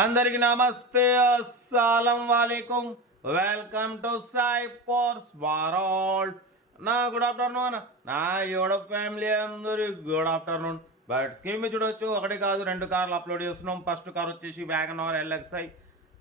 అందరికి నమస్తే, అస్సలం వాలేకుం. Welcome to Sai course world. నా గుడ్ ఆఫ్టర్నూన్, నా యూట్యూబ్ ఫ్యామిలీ అందరికి గుడ్ ఆఫ్టర్నూన్. బట్ స్కీమ్ చూడొచ్చు, ఒకటి కాదు రెండు కార్లు అప్లోడ్ చేస్తున్నాం. ఫస్ట్ కార్ వచ్చేసి WagonR LXi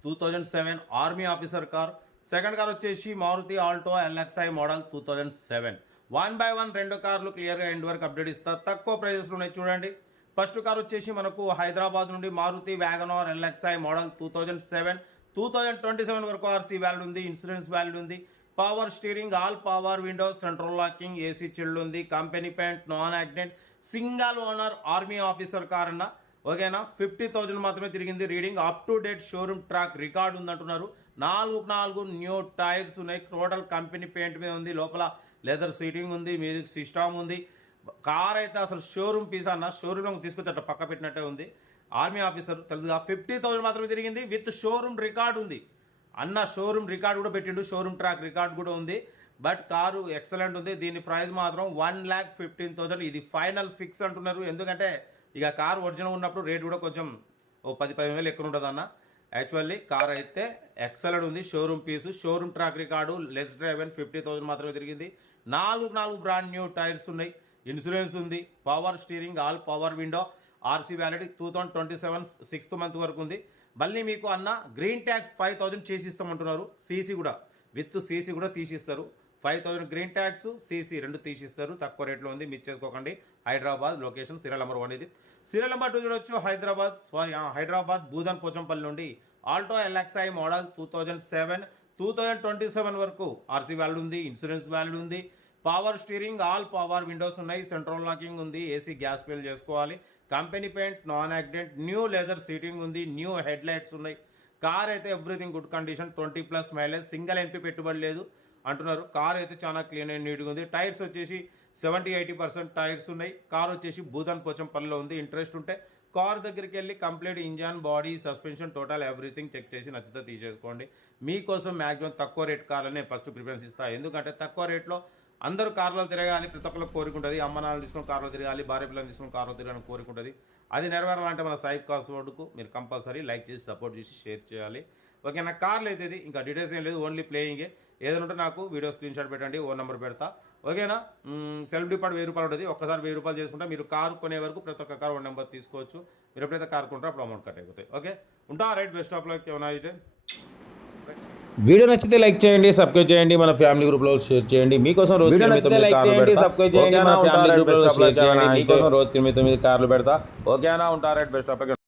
2007 army officer car. Second car వచ్చేసి Maruti Alto LXi model 2007. 1 by 1 రెండు కార్లు క్లియర్గా ఎండ్ వరకు అప్డేట్ ఇస్తా. తక్కువ ప్రైజెస్లో ఉన్నాయి చూడండి. ఫస్ట్ కార్ వచ్చేసి మనకు హైదరాబాద్ నుండి మారుతి వ్యాగనార్ LXi మోడల్ 2007 2027 వరకు ఆర్సీ వాల్యూ ఉంది, ఇన్సూరెన్స్ వాల్యూ ఉంది, power steering, all power windows, central locking, AC chilled ఉంది, company paint, non accident, single owner army officer car అన్న. ఓకేనా, 50,000 మాత్రమే తిరిగింది. Reading up to date showroom track record ఉందంటున్నారు. 4 new tyres ఉన్నాయి. Total company paint మీద ఉంది. లోపల లెదర్ సీటింగ్ ఉంది, మ్యూజిక్ సిస్టమ్ ఉంది. కార్ అయితే అసలు షోరూమ్ పీస్ అన్న, షోరూమ్ తీసుకొచ్చి అట్లా పక్క పెట్టినట్టే ఉంది. ఆర్మీ ఆఫీసర్ తెలుసుగా, 50,000 మాత్రమే తిరిగింది. విత్ షోరూమ్ రికార్డు ఉంది అన్న. షోరూమ్ రికార్డు కూడా పెట్టిండు, షోరూమ్ ట్రాక్ రికార్డు కూడా ఉంది. బట్ కారు ఎక్సలెంట్ ఉంది. దీని ప్రైస్ మాత్రం 1,15,000. ఇది ఫైనల్ ఫిక్స్ అంటున్నారు. ఎందుకంటే ఇక కార్ ఒరిజినల్ ఉన్నప్పుడు రేట్ కూడా కొంచెం 10,000 ఎక్కువ ఉంటుంది అన్న. యాక్చువల్లీ కార్ అయితే ఎక్సలెంట్ ఉంది. Showroom piece, showroom track record, less drive and 50,000 మాత్రమే తిరిగింది. 4 బ్రాండ్ న్యూ టైర్స్ ఉన్నాయి, ఇన్సూరెన్స్ ఉంది, power steering, all power window, RC వ్యాలిటీ 2027 6th month వరకు ఉంది. మళ్ళీ మీకు అన్న గ్రీన్ ట్యాక్స్ 5,000 చేసి ఇస్తామంటున్నారు. సీసీ కూడా విత్ సీసీ కూడా తీసిస్తారు. 5,000 గ్రీన్ ట్యాక్స్, సీసీ రెండు తీసిస్తారు. తక్కువ రేట్లో ఉంది, మిస్ చేసుకోకండి. హైదరాబాద్ లొకేషన్ సీరియల్ నెంబర్ 1 ఇది. సీరియల్ నెంబర్ 2 చూడొచ్చు, హైదరాబాద్ బూదన్ పోచంపల్లి నుండి ఆల్టో LXi మోడల్ 2007 2027 వరకు ఆర్సీ వాల్యూ ఉంది, ఇన్సూరెన్స్ వాల్యూ ఉంది, power steering, all power Windows ఉన్నాయి, సెంట్రల్ లాకింగ్ ఉంది, ఏసీ గ్యాస్ బిల్ చేసుకోవాలి, company paint, non accident, new leather seating ఉంది, న్యూ హెడ్ లైట్స్ ఉన్నాయి. కార్ అయితే everything good condition, 20+ mileage, single MP పెట్టుబడి లేదు అంటున్నారు. కార్ అయితే చాలా క్లీన్ అండ్ నీట్గా ఉంది. టైర్స్ వచ్చేసి 70-80% టైర్స్ ఉన్నాయి. కార్ వచ్చేసి బూదన్ పోచంపల్లిలో ఉంది. ఇంట్రెస్ట్ ఉంటే కార్ దగ్గరికి వెళ్ళి complete engine, body, suspension, total everything check చేసి నచ్చితే తీసేసుకోండి. మీకోసం మ్యాక్సిమం తక్కువ రేట్ కార్లనే ఫస్ట్ ప్రిఫరెన్స్ ఇస్తా. ఎందుకంటే తక్కువ రేట్లో అందరూ కార్లో తిరగాలి, ప్రతి ఒక్కరికి కోరిక ఉంటుంది. అమ్మ నాన్నలు తీసుకుని కార్లో తిరగాలి, భార్య పిల్లలు తీసుకుని కార్లో తిరగాలని కోరిక ఉంటుంది. అది నెరవేరాలంటే మన సాయి కార్స్ వరకు మీరు కంపల్సరీ లైక్ చేసి, సపోర్ట్ చేసి, షేర్ చేయాలి. ఓకే, నా కార్లు అయితే ఇది, ఇంకా డీటెయిల్స్ ఏం లేదు, ఓన్లీ ప్లేయింగే. ఏదైనా ఉంటే నాకు వీడియో స్క్రీన్ షాట్ పెట్టండి, ఓ నెంబర్ పెడతా. ఓకేనా, సెల్ఫ్ డిపార్ట్ 1000 రూపాయలు ఉంటుంది. ఒక్కసారి 1000 రూపాయలు చేసుకుంటే మీరు కారు కొనే వరకు ప్రతి ఒక్క కారు 1 నెంబర్ తీసుకోవచ్చు. మీరు ఎప్పుడైతే కారు కొంటారో అప్పుడు అమౌంట్ కట్ అయిపోతాయి. ఓకే, ఉంటా. Right, best of luck. ఏమైనా అయితే వీడియో నచ్చితే లైక్ చేయండి, సబ్స్క్రైబ్ చేయండి, మన ఫ్యామిలీ గ్రూప్ లో షేర్ చేయండి. మీకోసం రోజు రోజు కార్లు పెడతా. ఓకేనా, ఉంటా. Right, best of luck.